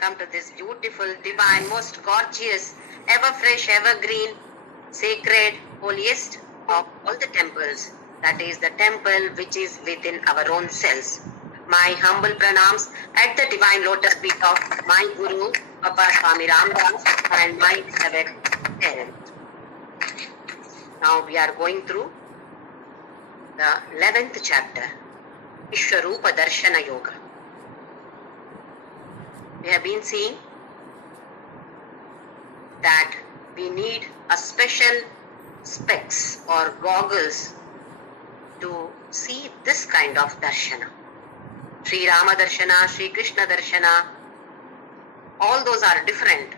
welcome to this beautiful, divine, most gorgeous, ever fresh, evergreen, sacred, holiest of all the temples. That is the temple which is within our own selves. My humble pranams at the divine lotus feet of my Guru, Papa Swami Ramdas, and my beloved parents. Now we are going through the 11th chapter, Vishwarupa Darshana Yoga. We have been seeing that we need a special specs or goggles to see this kind of darshana. Sri Rama Darshana, Sri Krishna Darshana, all those are different.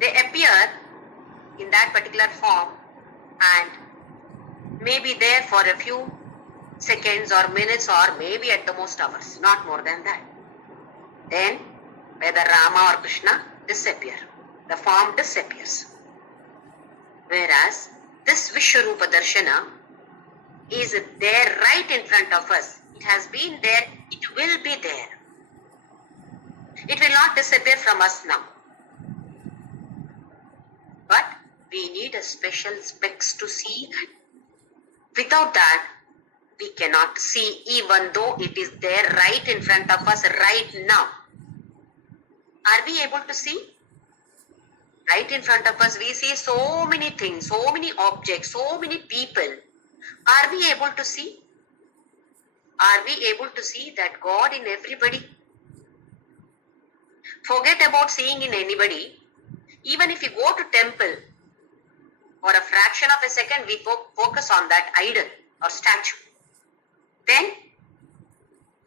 They appear in that particular form and may be there for a few seconds or minutes or maybe at the most hours, not more than that. Then whether Rama or Krishna disappear. The form disappears. Whereas this Vishwarupa Darshana is there right in front of us. It has been there, it will be there. It will not disappear from us now. But we need a special specs to see that. Without that, we cannot see even though it is there right in front of us right now. Are we able to see? Right in front of us, we see so many things, so many objects, so many people. Are we able to see? Are we able to see that God in everybody? Forget about seeing in anybody. Even if you go to temple, for a fraction of a second, we focus on that idol or statue. Then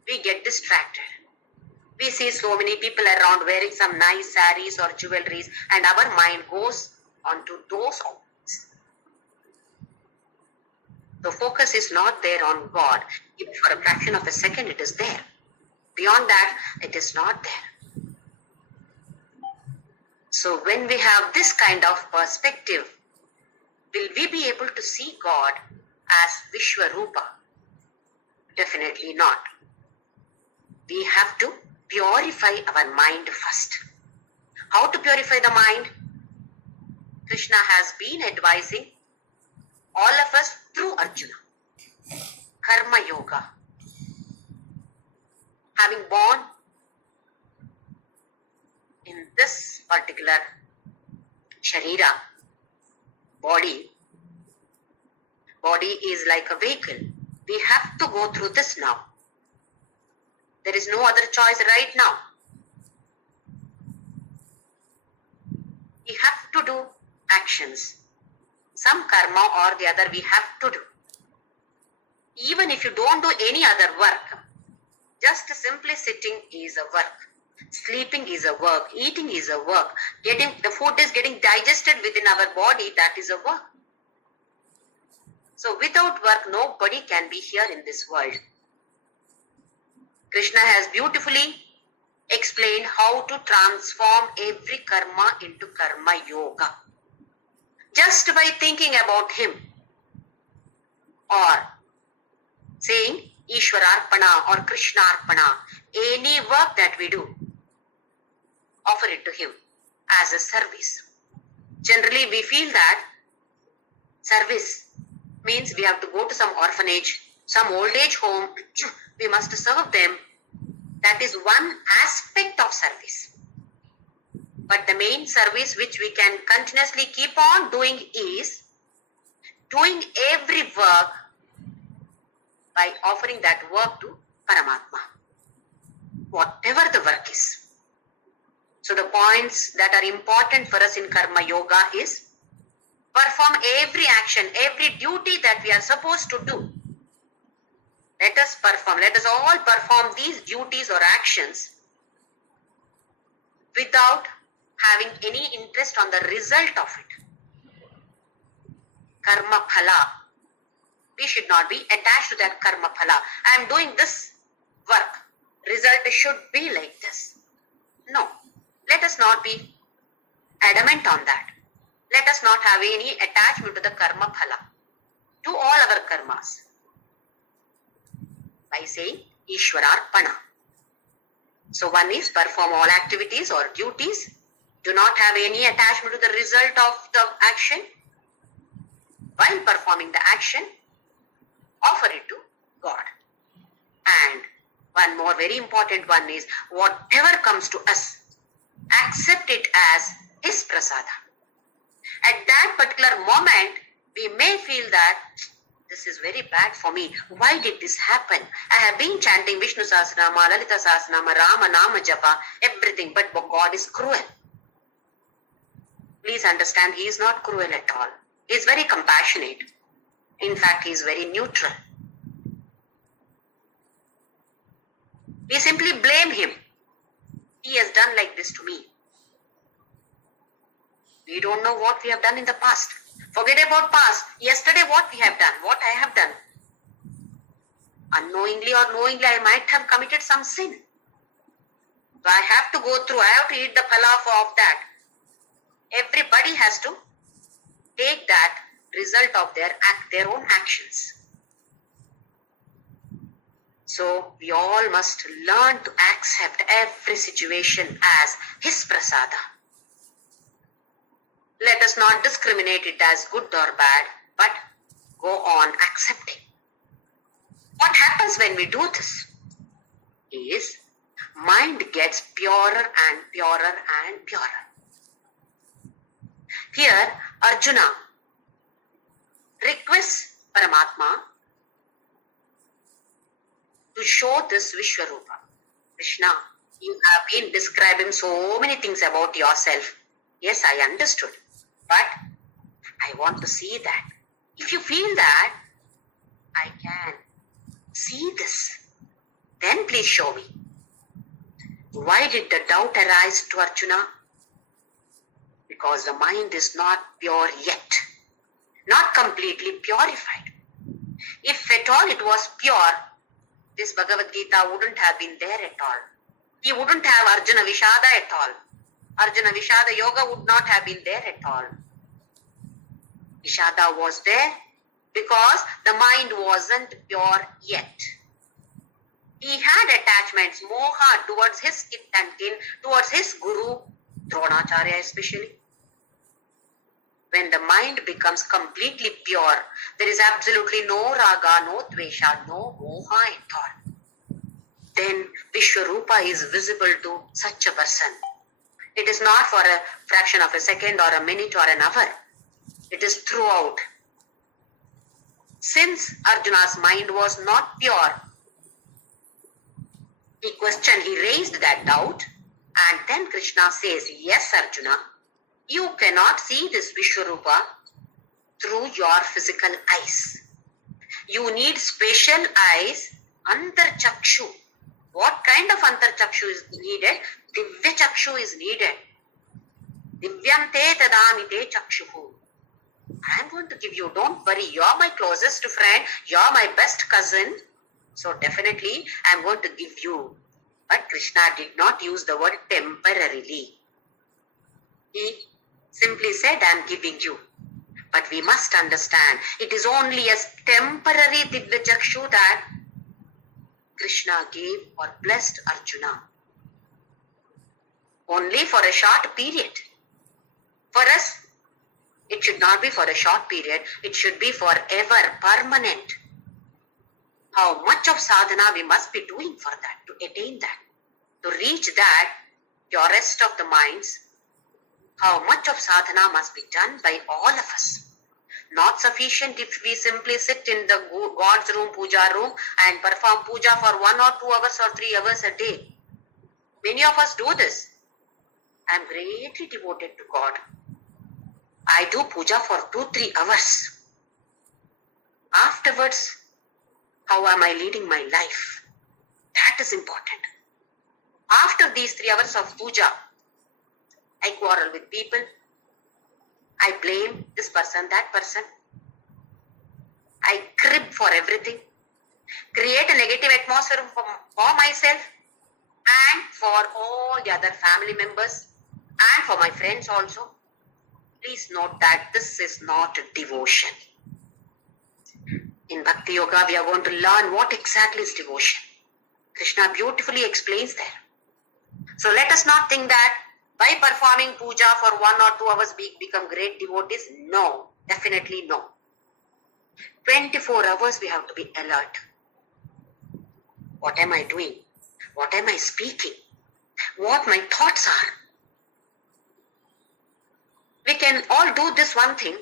we get distracted. We see so many people around wearing some nice saris or jewelries and our mind goes onto those objects. The focus is not there on God. Even for a fraction of a second it is there. Beyond that, it is not there. So when we have this kind of perspective, will we be able to see God as Vishwarupa? Definitely not. We have to purify our mind first. How to purify the mind? Krishna has been advising all of us through Arjuna. Karma Yoga. Having born in this particular Sharira, body is like a vehicle. We have to go through this now. There is no other choice right now. We have to do actions. Some karma or the other we have to do. Even if you don't do any other work, just simply sitting is a work. Sleeping is a work. Eating is a work. The food is getting digested within our body, that is a work. So without work, nobody can be here in this world. Krishna has beautifully explained how to transform every karma into karma yoga. Just by thinking about him or saying Ishwararpana or Krishnarpana, any work that we do, offer it to him as a service. Generally we feel that service means we have to go to some orphanage, some old age home, we must serve them. That is one aspect of service. But the main service which we can continuously keep on doing is doing every work by offering that work to Paramatma. Whatever the work is. So the points that are important for us in Karma Yoga is perform every action, every duty that we are supposed to do. Let us all perform these duties or actions without having any interest on the result of it. Karma phala. We should not be attached to that karma phala. I am doing this work. Result should be like this. No. Let us not be adamant on that. Let us not have any attachment to the karma phala. Do all our karmas by saying Ishwararpana. So one is perform all activities or duties. Do not have any attachment to the result of the action. While performing the action, offer it to God. And one more very important one is whatever comes to us, accept it as His prasada. At that particular moment, we may feel that this is very bad for me. Why did this happen? I have been chanting Vishnu Sahasranama, Lalita Sahasranama, Rama Nama Japa, everything, but God is cruel. Please understand, He is not cruel at all. He is very compassionate. In fact, He is very neutral. We simply blame Him. He has done like this to me. We don't know what we have done in the past. Forget about past. Yesterday what we have done, what I have done. Unknowingly or knowingly I might have committed some sin. So I have to go through, I have to eat the phala of that. Everybody has to take that result of their own actions. So we all must learn to accept every situation as His prasada. Let us not discriminate it as good or bad, but go on accepting. What happens when we do this is mind gets purer and purer and purer. Here Arjuna requests Paramatma to show this Vishwarupa. Krishna, you have been describing so many things about yourself. Yes, I understood. But I want to see that. If you feel that I can see this, then please show me. Why did the doubt arise to Arjuna? Because the mind is not pure yet, not completely purified. If at all it was pure, this Bhagavadgita wouldn't have been there at all. He wouldn't have Arjuna Vishada at all. Arjuna Vishada Yoga would not have been there at all. Vishada was there because the mind wasn't pure yet. He had attachments, moha towards his kith and kin, towards his guru, Dronacharya especially. When the mind becomes completely pure, there is absolutely no raga, no dvesha, no moha at all. Then Vishwarupa is visible to such a person. It is not for a fraction of a second or a minute or an hour. It is throughout. Since Arjuna's mind was not pure, he questioned, he raised that doubt, and then Krishna says, yes Arjuna, you cannot see this Vishwarupa through your physical eyes. You need special eyes, antarchakshu. What kind of antarchakshu is needed? Divya chakshu is needed. Divyante tadamite chakshuhu. I am going to give you, don't worry, you are my closest friend, you are my best cousin. So definitely I am going to give you. But Krishna did not use the word temporarily. He simply said, I am giving you. But we must understand, it is only a temporary Divya Chakshu that Krishna gave or blessed Arjuna. Only for a short period. For us, it should not be for a short period. It should be forever, permanent. How much of sadhana we must be doing for that, to attain that, to reach that purest of the minds. How much of sadhana must be done by all of us. Not sufficient if we simply sit in the God's room, puja room, and perform puja for 1 or 2 hours or 3 hours a day. Many of us do this. I am greatly devoted to God. I do puja for 2-3 hours. Afterwards, how am I leading my life? That is important. After these 3 hours of puja, I quarrel with people. I blame this person, that person. I crib for everything. Create a negative atmosphere for myself and for all the other family members and for my friends also. Please note that this is not devotion. In Bhakti Yoga, we are going to learn what exactly is devotion. Krishna beautifully explains there. So let us not think that by performing puja for 1 or 2 hours we become great devotees. No, definitely no. 24 hours we have to be alert. What am I doing? What am I speaking? What my thoughts are? We can all do this one thing.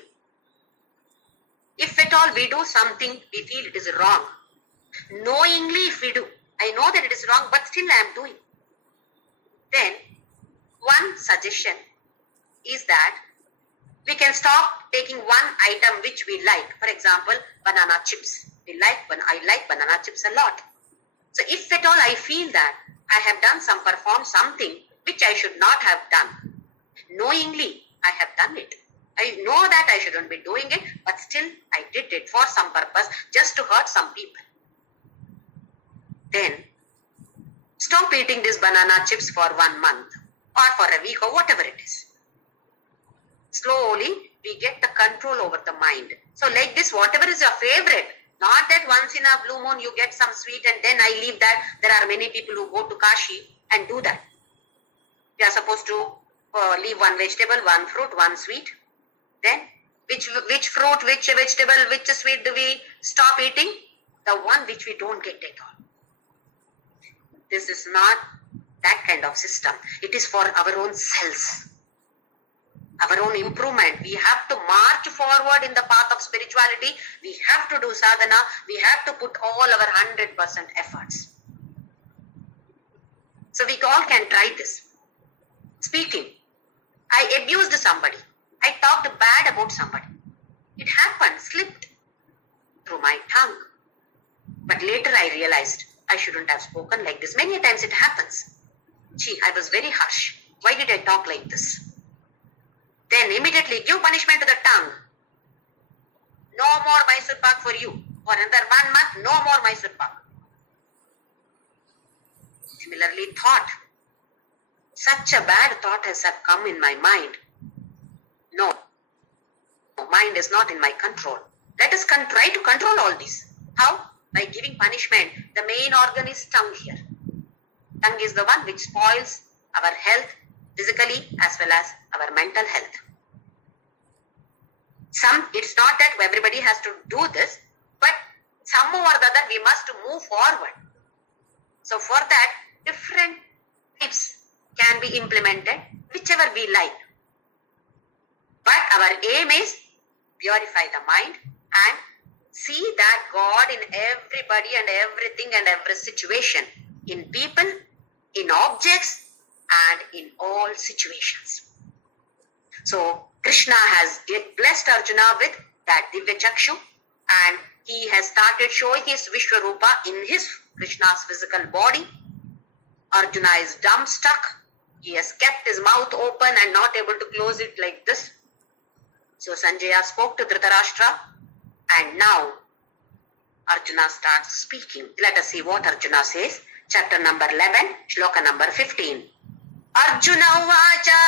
If at all we do something, we feel it is wrong. Knowingly if we do, I know that it is wrong, but still I am doing. Then, one suggestion is that we can stop taking one item which we like. For example, banana chips. I like banana chips a lot. So if at all I feel that I have performed something which I should not have done, knowingly I have done it. I know that I shouldn't be doing it, but still I did it for some purpose, just to hurt some people. Then, stop eating these banana chips for 1 month or for a week or whatever it is. Slowly, we get the control over the mind. So like this, whatever is your favorite, not that once in a blue moon you get some sweet and then I leave that. There are many people who go to Kashi and do that. We are supposed to leave one vegetable, one fruit, one sweet. Then, which fruit, which vegetable, which sweet do we stop eating? The one which we don't get at all. This is not that kind of system. It is for our own selves, our own improvement. We have to march forward in the path of spirituality. We have to do sadhana. We have to put all our 100% efforts. So we all can try this. Speaking. I abused somebody. I talked bad about somebody. It happened, slipped through my tongue. But later I realized I shouldn't have spoken like this. Many times it happens. Gee, I was very harsh. Why did I talk like this? Then immediately give punishment to the tongue. No more Mysore pak for you. For another 1 month, no more Mysore pak. Similarly, thought. Such a bad thought has come in my mind. No, mind is not in my control. Let us try to control all this. How? By giving punishment. The main organ is tongue here. Tongue is the one which spoils our health physically as well as our mental health. It's not that everybody has to do this, but somehow or the other we must move forward. So for that, different tips can be implemented, whichever we like. But our aim is purify the mind and see that God in everybody and everything and every situation, in people, in objects, and in all situations. So Krishna has blessed Arjuna with that Divya Chakshu, and he has started showing his Vishwarupa in his Krishna's physical body. Arjuna is dumbstruck. He has kept his mouth open and not able to close it like this. So Sanjaya spoke to Dhritarashtra, and now Arjuna starts speaking. Let us see what Arjuna says. Chapter number 11, Shloka number 15. Arjuna uvacha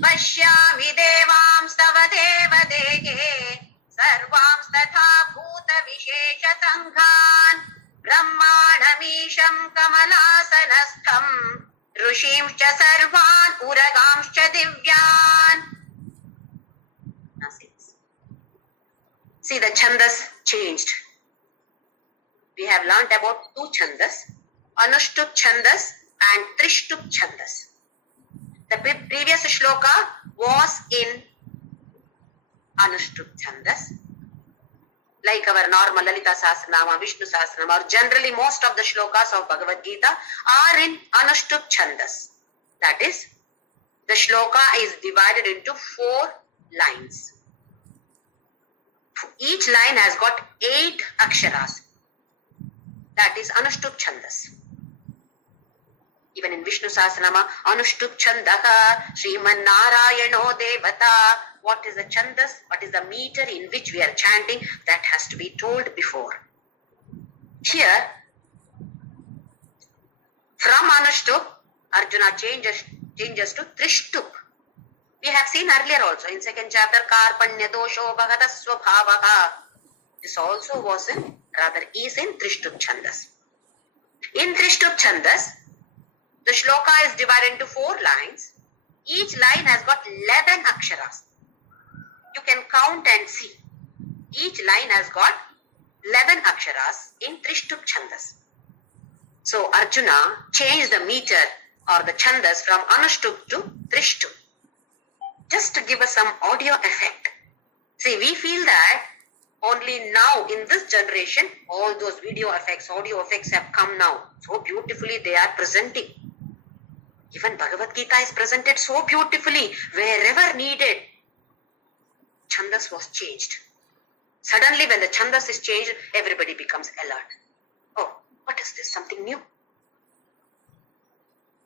pashyami devams tava deva dege sarvams tatha bhuta vishesha sanghan brahmanamisham kamalasanastham rushimscha sarvan uragamscha divyan. Now see the chandas changed. We have learnt about 2 chandas, Anushtup chandas and Trishtup chandas. The previous shloka was in Anushtup chandas, like our normal Lalita Sahasranama, Vishnu Sahasranama, or generally most of the shlokas of Bhagavadgita are in Anushtup chandas. That is, the shloka is divided into 4 lines. Each line has got 8 aksharas. That is Anushtup chandas. Even in Vishnu Sahasranama, Anushtup chandaha, Sriman Narayano Devata. What is the chandas? What is the meter in which we are chanting? That has to be told before. Here, from Anushtup, Arjuna changes to Trishtup. We have seen earlier also in 2nd chapter, Karpanya dosho bhagata swabhavaha. This also is in Trishtup chandas. In Trishtup chandas, The shloka is divided into 4 lines. Each line has got 11 aksharas. You can count and see. Each line has got 11 aksharas in Trishtup Chandas. So Arjuna changed the meter or the Chandas from Anushtup to Trishtup. Just to give us some audio effect. See, we feel that only now in this generation, all those video effects, audio effects have come now. So beautifully they are presenting. Even Bhagavadgita is presented so beautifully. Wherever needed, Chandas was changed. Suddenly when the Chandas is changed, everybody becomes alert. Oh, what is this? Something new.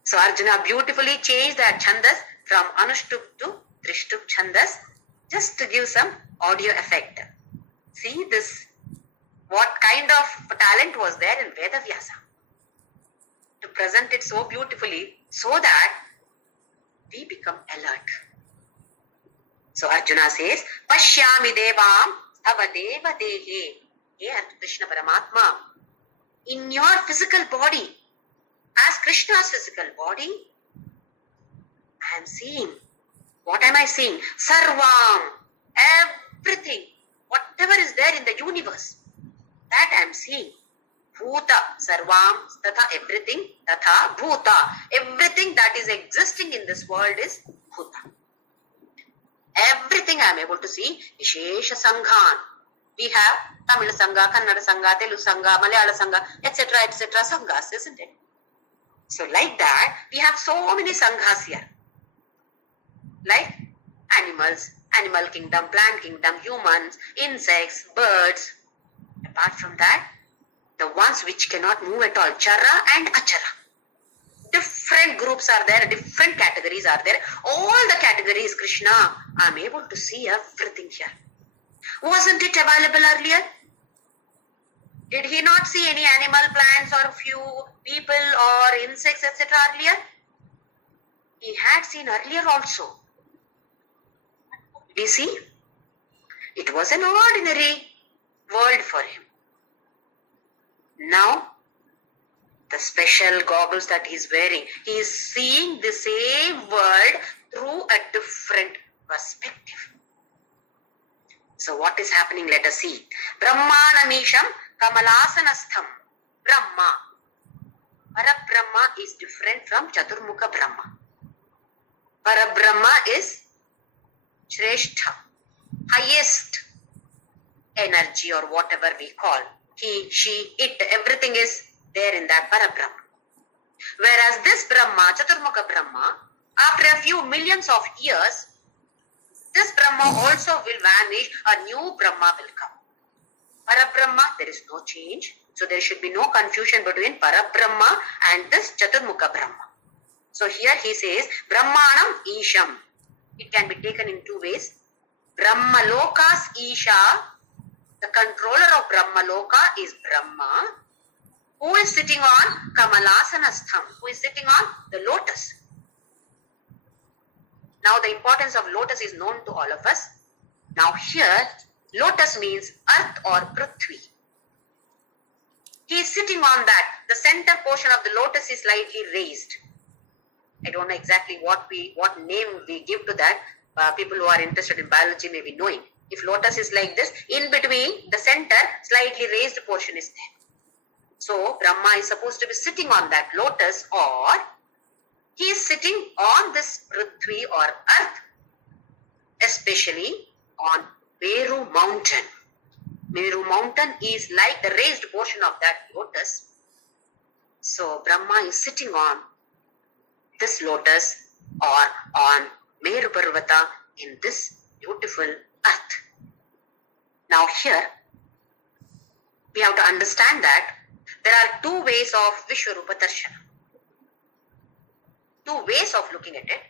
So Arjuna beautifully changed that Chandas from Anushtup to Trishtup Chandas, just to give some audio effect. See this, what kind of talent was there in Vedavyasa to present it so beautifully so that we become alert. So Arjuna says, Pashyami devam tava deva dehe. Hey Krishna Paramatma, in your physical body, as Krishna's physical body, I am seeing. What am I seeing? Sarvam, everything, whatever is there in the universe, that I am seeing. Bhuta, sarvam, tatha, everything, tatha, bhuta. Everything that is existing in this world is bhuta. Everything I am able to see. Vishesha Sanghan. We have Tamil Sangha, Kannada Sangha, Telugu Sangha, Malayalam Sangha, etc., Sanghas, isn't it? So like that, we have so many Sanghas here. Like animals, animal kingdom, plant kingdom, humans, insects, birds. Apart from that, the ones which cannot move at all, Chara and Achara. Different groups are there, different categories are there. All the categories, Krishna, I am able to see everything here. Wasn't it available earlier? Did he not see any animal, plants or few people or insects, etc. earlier? He had seen earlier also. Did he see? It was an ordinary world for him. Now, the special goggles that he is wearing, he is seeing the same world through a different perspective. So what is happening? Let us see. Brahmanamisham Kamalasanastham. Brahma. Parabrahma is different from Chaturmukha Brahma. Parabrahma is Shrestha, highest energy or whatever we call. He, she, it, everything is there in that Parabrahma. Whereas this Brahma, Chaturmukha Brahma, after a few millions of years, this Brahma also will vanish, a new Brahma will come. Parabrahma, there is no change. So there should be no confusion between Parabrahma and this Chaturmukha Brahma. So here he says, Brahmanam Isham. It can be taken in 2 ways. Brahmaloka's Isha, the controller of Brahmaloka is Brahma, who is sitting on Kamalasanastham, who is sitting on the lotus. Now the importance of lotus is known to all of us. Now here, lotus means earth or Prithvi. He is sitting on that. The center portion of the lotus is slightly raised. I don't know exactly what name we give to that. People who are interested in biology may be knowing. If lotus is like this, in between the center, slightly raised portion is there. So Brahma is supposed to be sitting on that lotus, or he is sitting on this Prithvi or earth, especially on Meru mountain. Meru mountain is like the raised portion of that lotus. So Brahma is sitting on this lotus or on Meru Parvata in this beautiful earth. Now here, we have to understand that there are 2 ways of Vishwarupa Darshana. 2 ways of looking at it.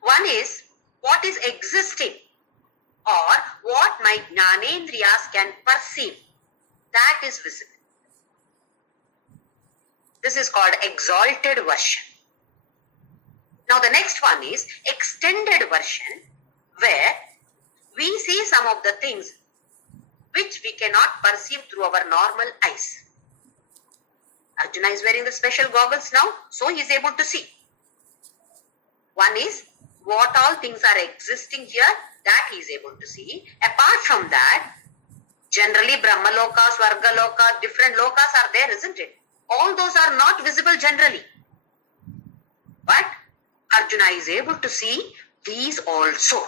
One is what is existing or what my Jnanendriyas can perceive. That is visible. This is called exalted version. Now the next one is extended version, where we see some of the things which we cannot perceive through our normal eyes. Arjuna is wearing the special goggles now, so he is able to see. One is what all things are existing here, that he is able to see. Apart from that, generally Brahmaloka, Swargaloka, different lokas are there, isn't it? All those are not visible generally. But Arjuna is able to see these also.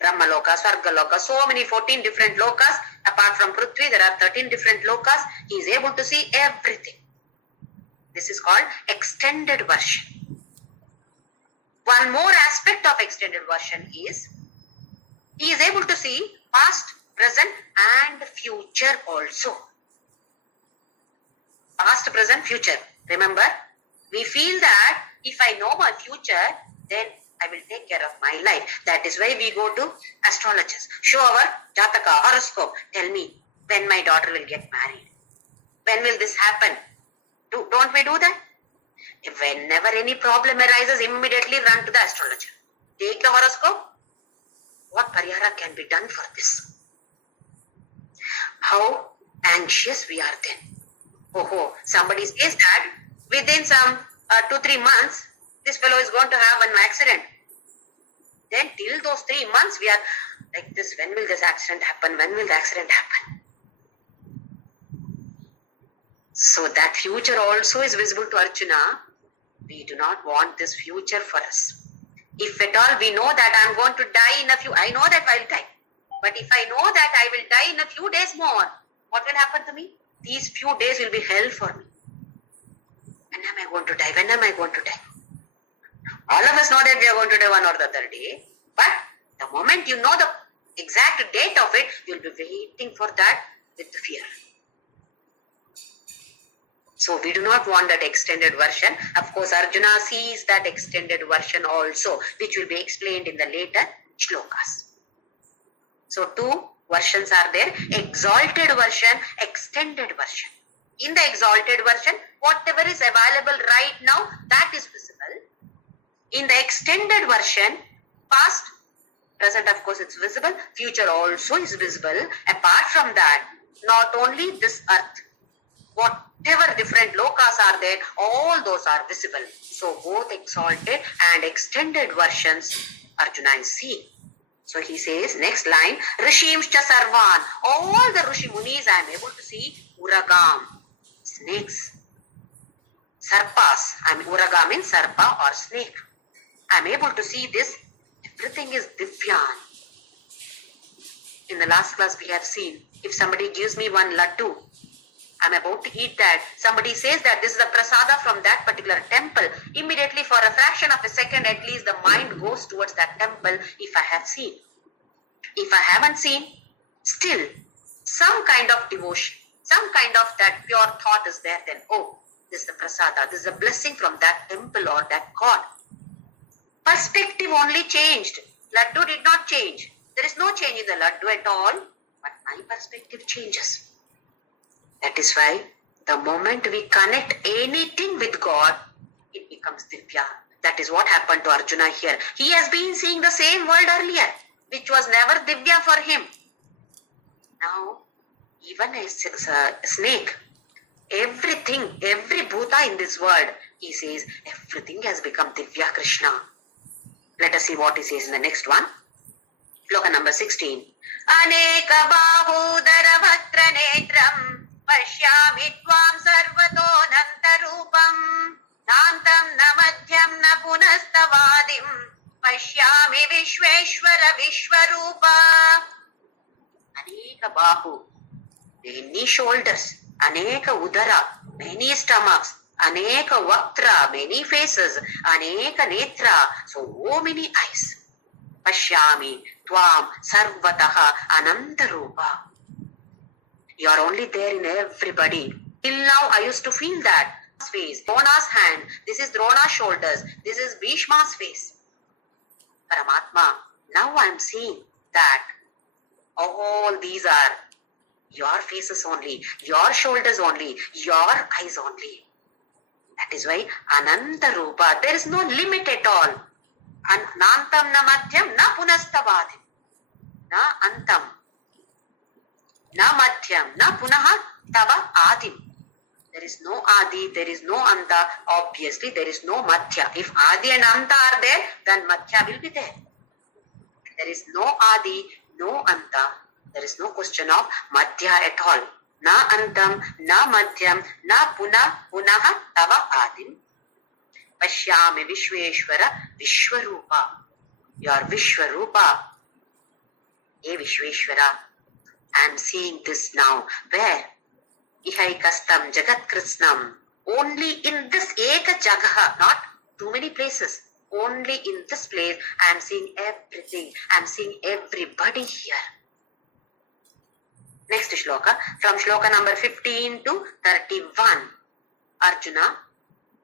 Brahmaloka, Swargaloka, so many 14 different lokas. Apart from Prithvi, there are 13 different lokas. He is able to see everything. This is called extended version. One more aspect of extended version is he is able to see past, present and future also. Past, present, future. Remember, we feel that if I know my future, then I will take care of my life. That is why we go to astrologers. Show our Jataka, horoscope. Tell me when my daughter will get married. When will this happen? Don't we do that? Whenever any problem arises, immediately run to the astrologer. Take the horoscope. What parihara can be done for this? How anxious we are then. Oh, somebody says that within some 2-3 months, this fellow is going to have an accident. Then till those 3 months, we are like this. When will this accident happen? When will the accident happen? So that future also is visible to Arjuna. We do not want this future for us. If at all we know that I am going to die in I know that I will die. But if I know that I will die in a few days more, what will happen to me? These few days will be hell for me. When am I going to die? When am I going to die? All of us know that we are going to die one or the other day. But the moment you know the exact date of it, you will be waiting for that with fear. So we do not want that extended version. Of course, Arjuna sees that extended version also, which will be explained in the later shlokas. So 2 versions are there. Exalted version, extended version. In the exalted version, whatever is available right now, that is visible. In the extended version, past, present of course it's visible, future also is visible. Apart from that, not only this earth, whatever different lokas are there, all those are visible. So both exalted and extended versions Arjuna is seeing. So he says, next line, Rishimscha Sarvan, all the Rishi Munis I am able to see. Uragam, snakes. Sarpas, Uraga means Sarpa or snake. I am able to see this. Everything is Divyan. In the last class we have seen, if somebody gives me one laddu, I am about to eat that. Somebody says that this is the prasada from that particular temple. Immediately for a fraction of a second at least the mind goes towards that temple if I have seen. If I haven't seen, still some kind of devotion, some kind of that pure thought is there then. Oh, this is the prasada, this is a blessing from that temple or that god. Perspective only changed. Laddu did not change. There is no change in the laddu at all, but my perspective changes. That is why the moment we connect anything with God, it becomes Divya. That is what happened to Arjuna here. He has been seeing the same world earlier, which was never Divya for him. Now, even a snake, everything, every bhuta in this world, he says, everything has become Divya Krishna. Let us see what he says in the next one. Shloka number 16. Aneka bahudara bhatra netram pashyami tvam sarvato nantarupam nantam na madhyam na punastavadim pashyami vishveshwara vishwarupa. Aneka bahu, many shoulders. Aneka udara, many stomachs. Aneka vaktra, many faces. Aneka netra, so many eyes. Pashyami tvam sarvataha anantarupa. You are only there in everybody. Till now I used to feel that. Face, Drona's hand, this is Drona's shoulders, this is Bhishma's face. Paramatma, now I am seeing that all these are your faces only, your shoulders only, your eyes only. That is why Ananta Rupa, there is no limit at all. Nantam na madhyam na punastavadim. Na antam. Na madhyam na punaha tava adim. There is no Adi, there is no Anta. Obviously, there is no Madhya. If Adi and Anta are there, then Madhya will be there. There is no Adi, no Anta. There is no question of Madhya at all. Na Antam, na Madhyam, na Punaha Tava Adim. Pashyami Vishweshwara Vishwarupa. You are Vishwarupa. Hey Vishweshwara, I am seeing this now. Where? Ihaikastam Jagat Krishnam. Only in this Eka Jagaha, not too many places. Only in this place I am seeing everything. I am seeing everybody here. Next shloka, from shloka number 15 to 31, Arjuna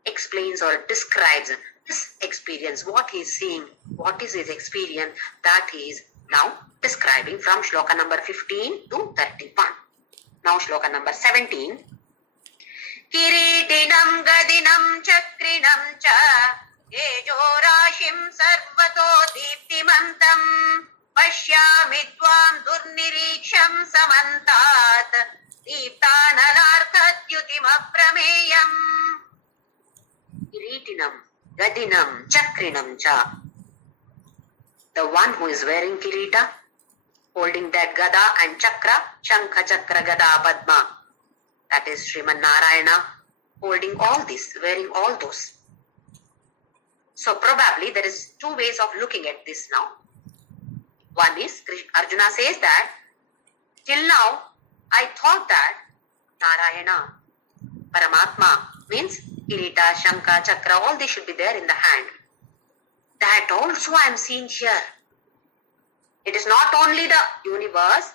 explains or describes this experience, what he is seeing, what is his experience, that he is now describing from shloka number 15 to 31. Now shloka number 17. Kiritinam gadinam chakrinam cha yejorashim sarvato deeptimantam pashyami tvam durniriksham samantat deeptanalarthatyutim aprameyam. Kiritinam gadinam chakrinam cha. The one who is wearing kirita, holding that gada and chakra, shankha chakra gada padma, that is Sriman Narayana, holding all this, wearing all those. So probably there is two ways of looking at this now. One is, Arjuna says that, till now I thought that Narayana, Paramatma, means kirita, shankha, chakra, all these should be there in the hand. That also I am seeing here. It is not only the universe.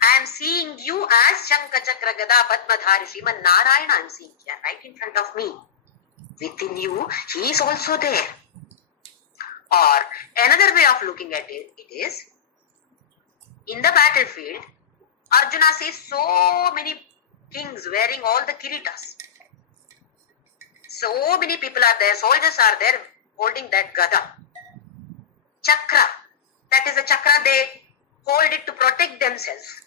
I am seeing you as Shankha Chakra Gada Padmadhari Sriman Narayana I am seeing here, right in front of me. Within you, he is also there. Or another way of looking at it is, in the battlefield, Arjuna sees so many kings wearing all the kiritas. So many people are there, soldiers are there holding that gada. Chakra, that is a chakra, they hold it to protect themselves.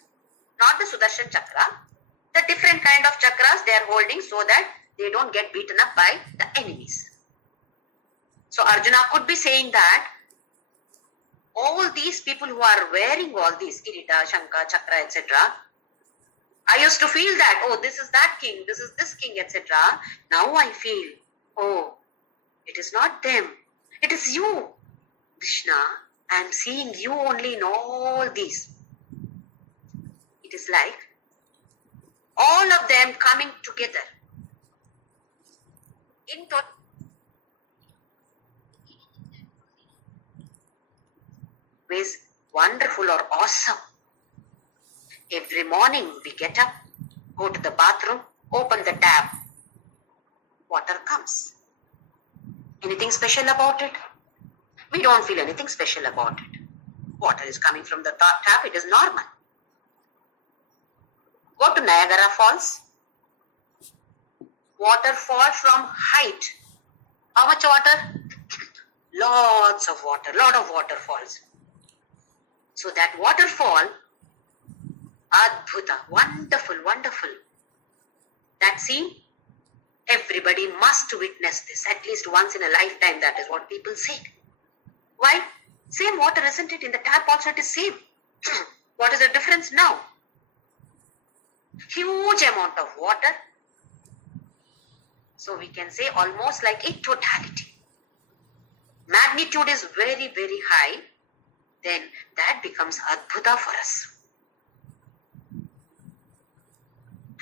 Not the Sudarshan chakra, the different kind of chakras they are holding so that they don't get beaten up by the enemies. So Arjuna could be saying that all these people who are wearing all these kirita, shankha, chakra, etc. I used to feel that, oh, this is that king, this is this king, etc. Now I feel, oh, it is not them, it is you. Krishna, I am seeing you only in all these. It is like all of them coming together in total. Is wonderful or awesome. Every morning we get up, go to the bathroom, open the tap, water comes. Anything special about it? We don't feel anything special about it. Water is coming from the tap, it is normal. Go to Niagara Falls. Water falls from height. How much water? Lots of water, lot of water falls. So that waterfall, Adbhuta, wonderful, wonderful. That scene, everybody must witness this at least once in a lifetime, that is what people say. Why? Same water, isn't it? In the tap also it is same. What is the difference now? Huge amount of water. So we can say almost like a totality. Magnitude is very, very high. Then that becomes Adbhuta for us.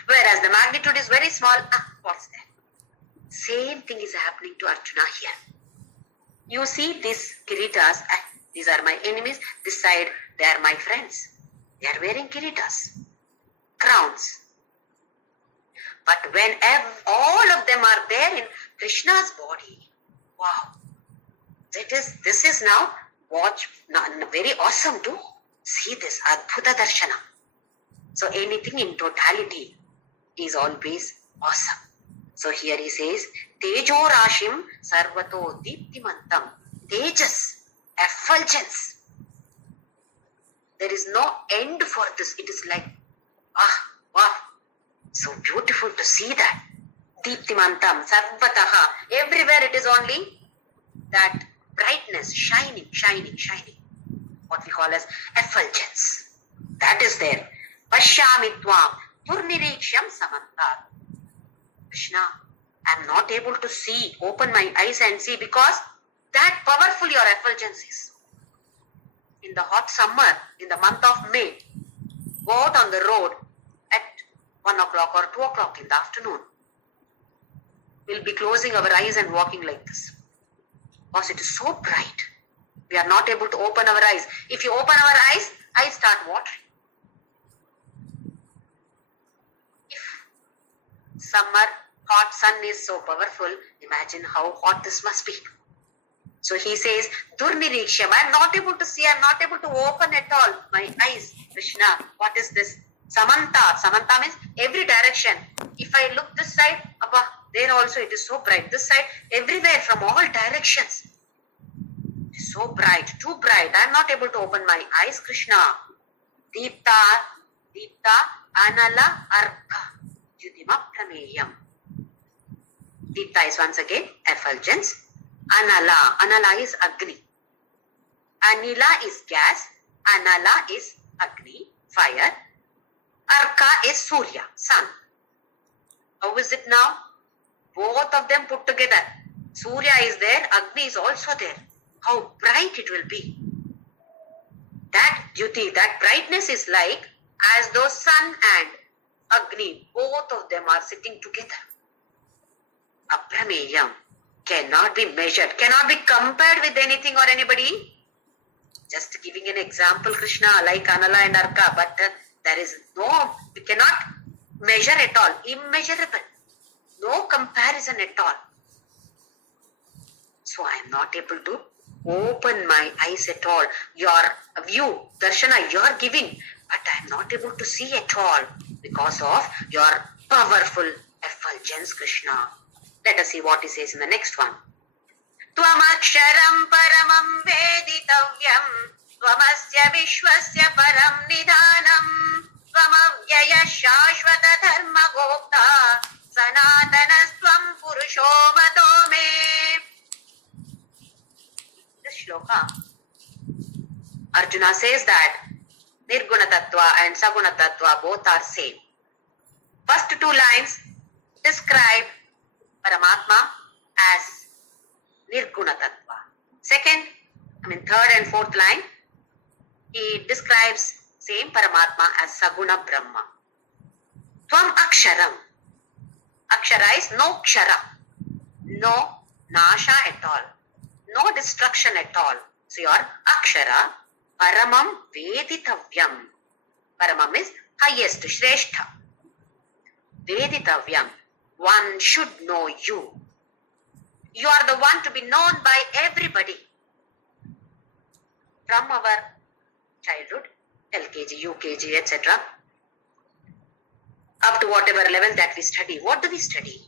Whereas the magnitude is very small, what's that? Same thing is happening to Arjuna here. You see these kiritas, these are my enemies, this side they are my friends. They are wearing kiritas, crowns. But when all of them are there in Krishna's body, wow, this is now very awesome to see this Adbhuta Darshana. So anything in totality is always awesome. So here he says, Tejo Rashim Sarvato Deeptimantam. Tejas, effulgence. There is no end for this. It is like, wow, so beautiful to see that. Deeptimantam, Sarvataha. Everywhere it is only that brightness, shining, shining, shining. What we call as effulgence. That is there. Pasyamitvam, Purniriksham Samantat. Krishna, I am not able to see, open my eyes and see because that powerful your effulgence is. In the hot summer, in the month of May, go out on the road at 1 o'clock or 2 o'clock in the afternoon. We'll be closing our eyes and walking like this. Because it is so bright. We are not able to open our eyes. If you open our eyes start watering. If summer hot sun is so powerful, imagine how hot this must be. So he says, Durniriksham, I am not able to see, I am not able to open at all my eyes. Krishna, what is this? Samanta. Samanta means every direction. If I look this side, abba, there also it is so bright. This side, everywhere from all directions. It is so bright, too bright. I am not able to open my eyes, Krishna. Deepta, Anala, Arka, Judima Prameyam. Deepta is once again effulgence. Anala is Agni. Anila is gas. Anala is Agni, fire. Arka is Surya, sun. How is it now? Both of them put together. Surya is there, Agni is also there. How bright it will be. That Jyoti, that brightness is like as though sun and Agni, both of them are sitting together. Aprameyam, cannot be measured, cannot be compared with anything or anybody. Just giving an example, Krishna, like Anala and Arka, but there is no, we cannot measure at all, immeasurable. No comparison at all. So I am not able to open my eyes at all. Your view, Darshana, you are giving, but I am not able to see at all because of your powerful effulgence, Krishna. Let us see what he says in the next one. Tvamaksharam paramam veditavyam tvamasya vishwasya param nidhanam tvamavyaya shashvata dharma gopta sanatanas purusho mato me. This shloka, Arjuna says that Nirguna Tattva and Saguna Tattva both are same. First two lines describe Paramatma as Nirguna Tattva. Third and fourth line, he describes same Paramatma as Saguna Brahma. Tvam Aksharam. Akshara is no Kshara, no Nasha at all, no destruction at all. So your Akshara, Paramam Veditavyam. Paramam is highest, Shrestha. Veditavyam. One should know you. You are the one to be known by everybody. From our childhood, LKG, UKG, etc. up to whatever level that we study. What do we study?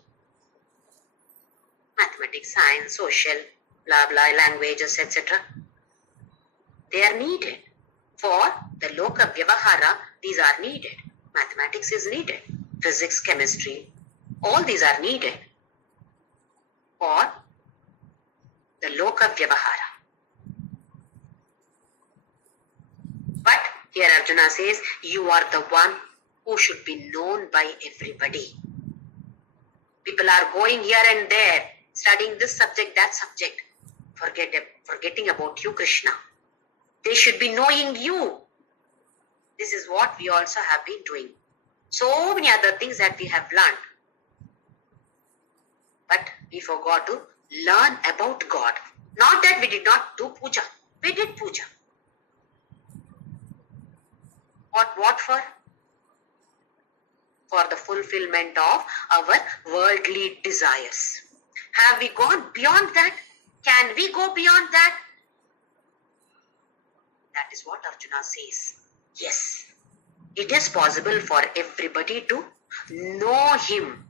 Mathematics, science, social, blah blah, languages, etc. They are needed. For the Loka Vyavahara, these are needed. Mathematics is needed. Physics, chemistry, all these are needed for the Loka Vyavahara. But here Arjuna says, you are the one who should be known by everybody. People are going here and there, studying this subject, that subject, forgetting about you, Krishna. They should be knowing you. This is what we also have been doing. So many other things that we have learned. But we forgot to learn about God. Not that we did not do puja. We did puja. What for? For the fulfillment of our worldly desires. Have we gone beyond that? Can we go beyond that? That is what Arjuna says. Yes, it is possible for everybody to know him.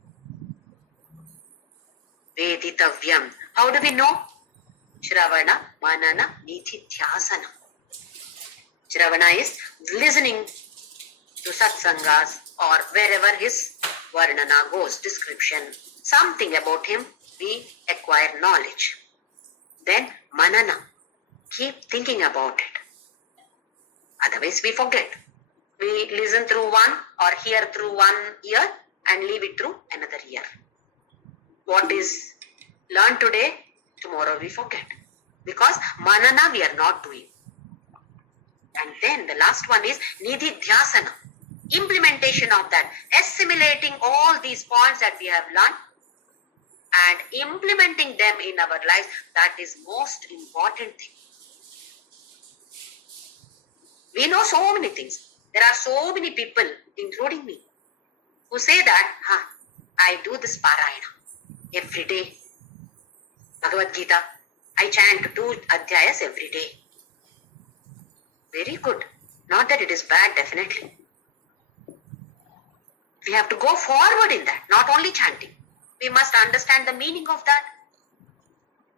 Veditavyam. How do we know? Shravana, Manana, Nithidhyasana. Shravana is listening to satsangas or wherever his varnana goes, description, something about him, we acquire knowledge. Then manana, keep thinking about it. Otherwise we forget. We listen through one or hear through one ear and leave it through another ear. What is learned today, tomorrow we forget. Because manana we are not doing. And then the last one is nididhyasana. Implementation of that. Assimilating all these points that we have learned and implementing them in our lives. That is most important thing. We know so many things. There are so many people, including me, who say that, I do this parayana every day. Bhagavadgita, I chant 2 adhyayas every day. Very good. Not that it is bad, definitely. We have to go forward in that, not only chanting. We must understand the meaning of that.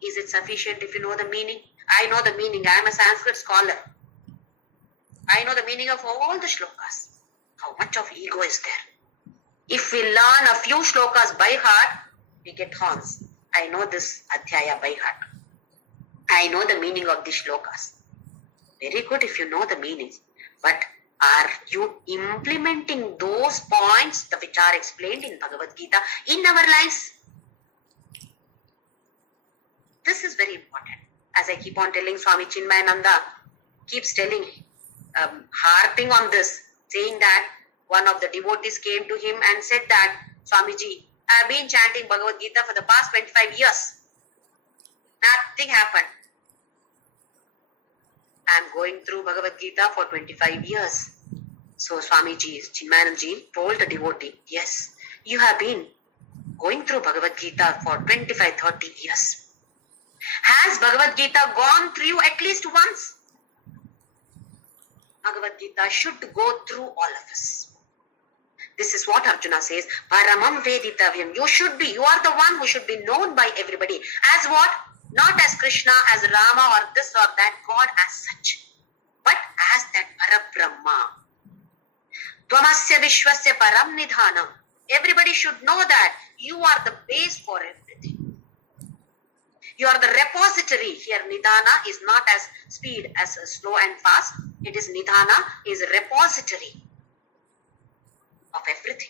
Is it sufficient if you know the meaning? I know the meaning. I am a Sanskrit scholar. I know the meaning of all the shlokas. How much of ego is there? If we learn a few shlokas by heart, we get horns. I know this adhyaya by heart. I know the meaning of these shlokas. Very good if you know the meanings. But are you implementing those points which are explained in Bhagavad-gita in our lives? This is very important. As I keep on telling, Swami Chinmayananda keeps telling, harping on this, saying that one of the devotees came to him and said that, Swamiji, I have been chanting Bhagavad-gita for the past 25 years. Nothing happened. I am going through Bhagavad-gita for 25 years. So Swamiji, Chinmayananji told the devotee, yes, you have been going through Bhagavad-gita for 25-30 years. Has Bhagavad-gita gone through you at least once? Bhagavad-gita should go through all of us. This is what Arjuna says, Paramam Veditavyam. You are the one who should be known by everybody. As what? Not as Krishna, as Rama or this or that God as such, but as that Parabrahma. Tvamasya Vishwasya Param Nidhanam. Everybody should know that you are the base for everything. You are the repository. Here Nidhana is not as speed, as slow and fast. It is Nidhana is a repository of everything,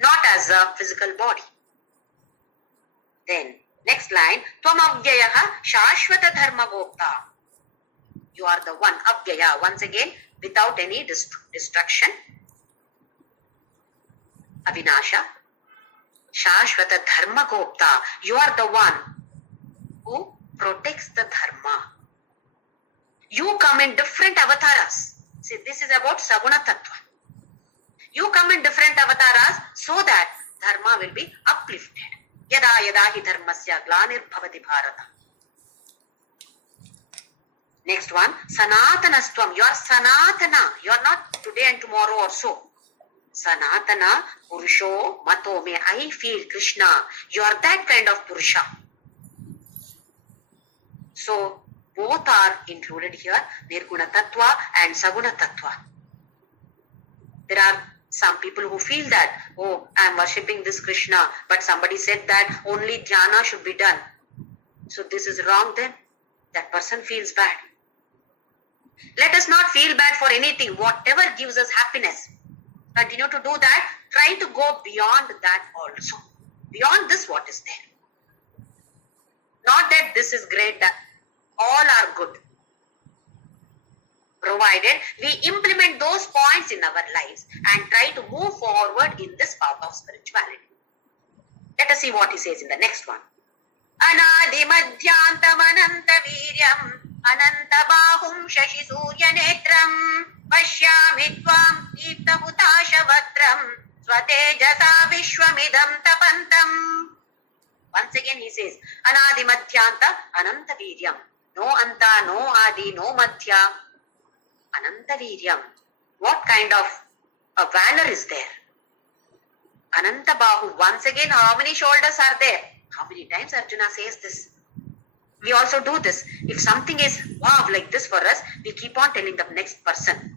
not as a physical body. Then next line, Tvam Avyayaha Shashvata Dharma Gopta. You are the one, Avyaya, once again, without any destruction. Avinasha, Shashvata Dharma Gopta. You are the one who protects the Dharma. You come in different avatars. See, this is about Saguna Tattva. You come in different avatars so that Dharma will be uplifted. Yada yada hi dharmasya glanir bhavati bharata. Next one, Sanatanastvam. You are Sanatana. You are not today and tomorrow or so. Sanatana Purusho Mato. May I feel Krishna. You are that kind of Purusha. So both are included here, Nirguna Tattva and Saguna Tattva. There are some people who feel that, oh, I am worshipping this Krishna, but somebody said that only dhyana should be done. So this is wrong then. That person feels bad. Let us not feel bad for anything. Whatever gives us happiness, continue to do that. Try to go beyond that also. Beyond this, what is there? Not that this is great, that all are good. Provided we implement those points in our lives and try to move forward in this path of spirituality. Let us see what he says in the next one. Anadi madhyantam ananta viryam ananta bahum shashi surya netram pashyami tvam deepta hutasha vatram swatejasa vishwamidam tapantam. Once again he says, Anadi madhyanta ananta viryam. No anta, no adi, no madhya. Ananta Viryam. What kind of a valor is there? Ananta Bahu. Once again, how many shoulders are there? How many times Arjuna says this? We also do this. If something is wow like this for us, we keep on telling the next person,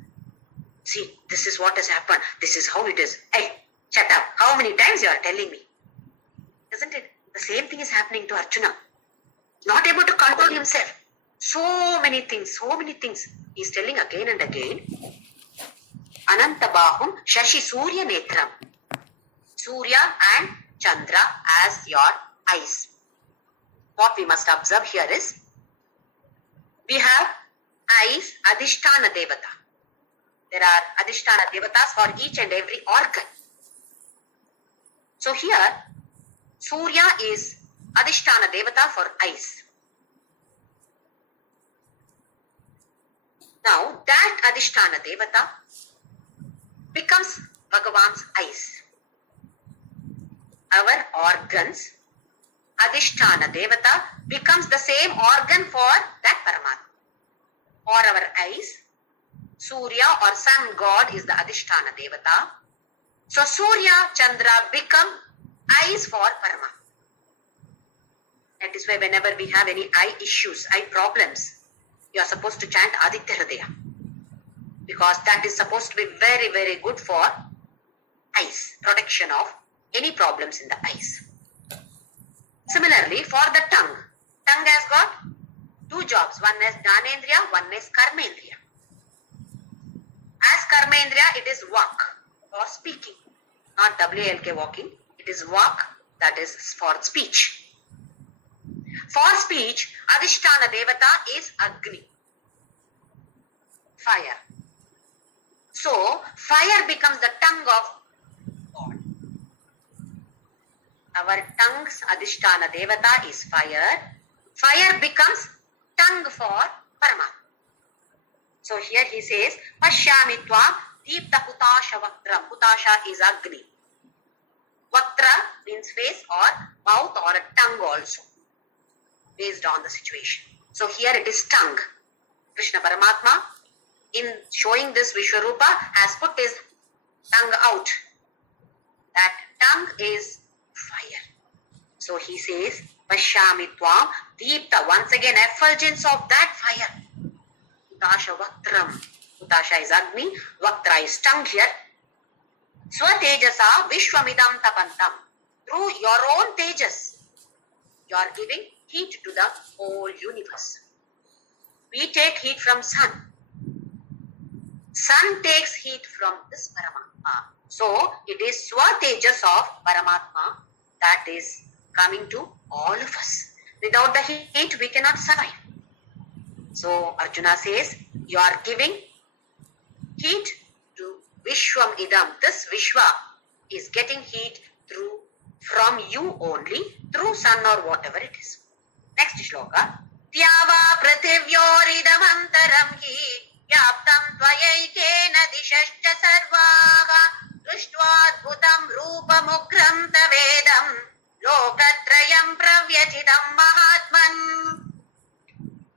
see, this is what has happened. This is how it is. Hey, shut up. How many times you are telling me? Isn't it? The same thing is happening to Arjuna. Not able to control himself. So many things. He is telling again and again. Anantabahum Shashi Surya Netram. Surya and Chandra as your eyes. What we must observe here is, we have eyes, Adhisthana Devata. There are Adhisthana Devatas for each and every organ. So here, Surya is Adhisthana Devata for eyes. Now, that Adhisthana Devata becomes Bhagavan's eyes. Our organs, Adhisthana Devata becomes the same organ for that Paramatma. For our eyes, Surya or Sun God is the Adhisthana Devata. So Surya, Chandra become eyes for Paramatma. That is why whenever we have any eye issues, eye problems, you are supposed to chant Aditya Hridaya. Because that is supposed to be very, very good for eyes, protection of any problems in the eyes. Similarly, for the tongue has got two jobs. One is Jnanendriya, one is Karmendriya. As Karmendriya, it is walk for speaking, not WLK walking. It is walk, that is for speech. For speech, Adhisthana Devata is Agni, fire. So, fire becomes the tongue of God. Our tongue's Adhisthana Devata is fire. Fire becomes tongue for Paramatma. So here he says, Pashyami Tvam Deepta Hutasha Vaktra. Hutasha is Agni. Vaktra means face or mouth or a tongue also, based on the situation. So here it is tongue. Krishna Paramatma, in showing this Vishwarupa, has put his tongue out. That tongue is fire. So he says, Pashyami Tvam Deepta. Once again, effulgence of that fire. Hutasha Vaktram. Hutasha is Agni. Vaktra is tongue here. Swatejasa Vishwamidam Tapantam. Through your own tejas, you are giving heat to the whole universe. We take heat from sun. Sun takes heat from this Paramatma. So it is Swatejas of Paramatma that is coming to all of us. Without the heat, we cannot survive. So Arjuna says, you are giving heat to Vishwam Idam. This Vishwa is getting heat from you only, through sun or whatever it is. Next shloka. Tyava prathivyoridamantaram hi yaptam tvayaikena dishashcha sarvaha drishtvaadbhutam rupamukram tavedam lokatrayam pravyathitam mahatman.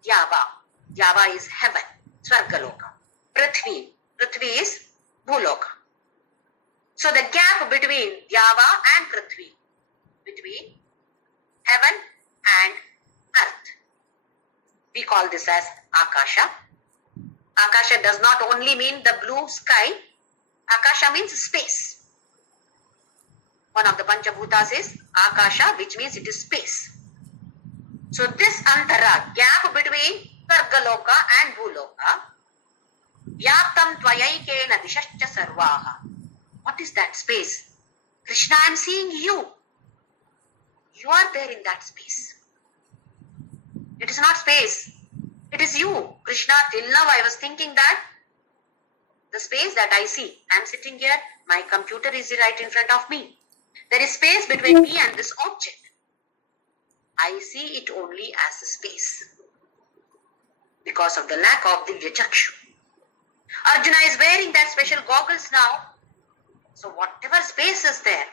Tyava is heaven, Swargaloka. Prithvi is Bhuloka. So the gap between Dyava and Prithvi, between heaven and earth, we call this as Akasha. Akasha does not only mean the blue sky. Akasha means space. One of the Panchabhutas is Akasha, which means it is space. So this Antara, gap between Swargaloka and Bhuloka, Vyaptam Tvayaikena Dishashcha Sarvaha. What is that space? Krishna, I am seeing you. You are there in that space. It is not space. It is you. Krishna, till now I was thinking that the space that I see, I am sitting here, my computer is right in front of me. There is space between me and this object. I see it only as a space because of the lack of Divya Chakshu. Arjuna is wearing that special goggles now. So whatever space is there,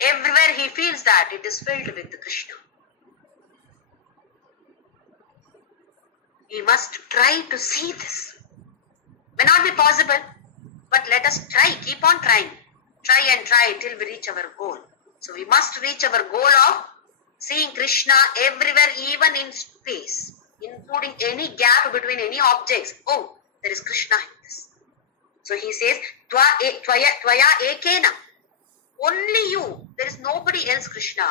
everywhere he feels that it is filled with the Krishna. We must try to see this. May not be possible, but let us try, keep on trying. Try and try till we reach our goal. So we must reach our goal of seeing Krishna everywhere, even in space, including any gap between any objects. Oh, there is Krishna in this. So he says, Tvaya ekena. Only you. There is nobody else, Krishna.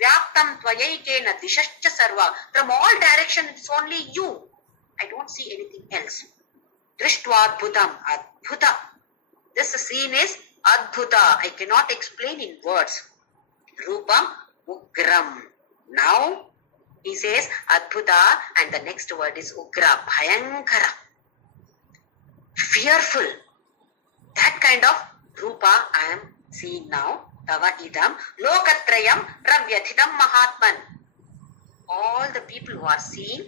Vyaptam tvayaikena dishascha sarva. From all directions, it's only you. I don't see anything else. Drishtva adbhutam. Adbhuta. This scene is adbhuta. I cannot explain in words. Rupam ugram. Now he says adbhuta and the next word is ugra. Bhayankara. Fearful. That kind of rupa I am seeing now. Tava idam lokatrayam pravyathitam mahatman. All the people who are seeing,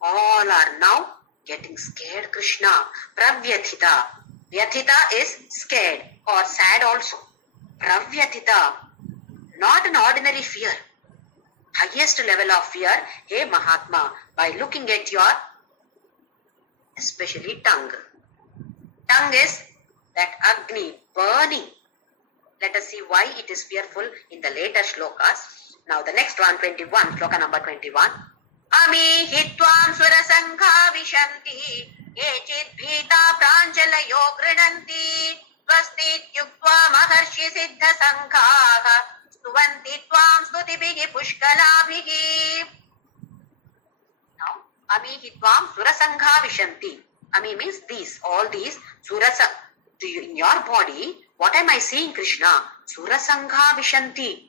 all are now getting scared, Krishna. Pravyathita. Vyathita is scared or sad also. Pravyathita. Not an ordinary fear. Highest level of fear. Hey Mahatma, by looking at your especially tongue. Tongue is that Agni, burning. Let us see why it is fearful in the later shlokas. Now the next one, 21, shloka number 21. Ami hitvam surasangha vishanti yechit bhita pranjalayo grinanti svastit yuktva maharshi siddha sanghaha stuvanti tvam stutibhihi pushkalabhihi. Now, ami hitvam surasangha vishanti. Ami means these, all these surasa. In your body, what am I seeing, Krishna? Surasangha vishanti.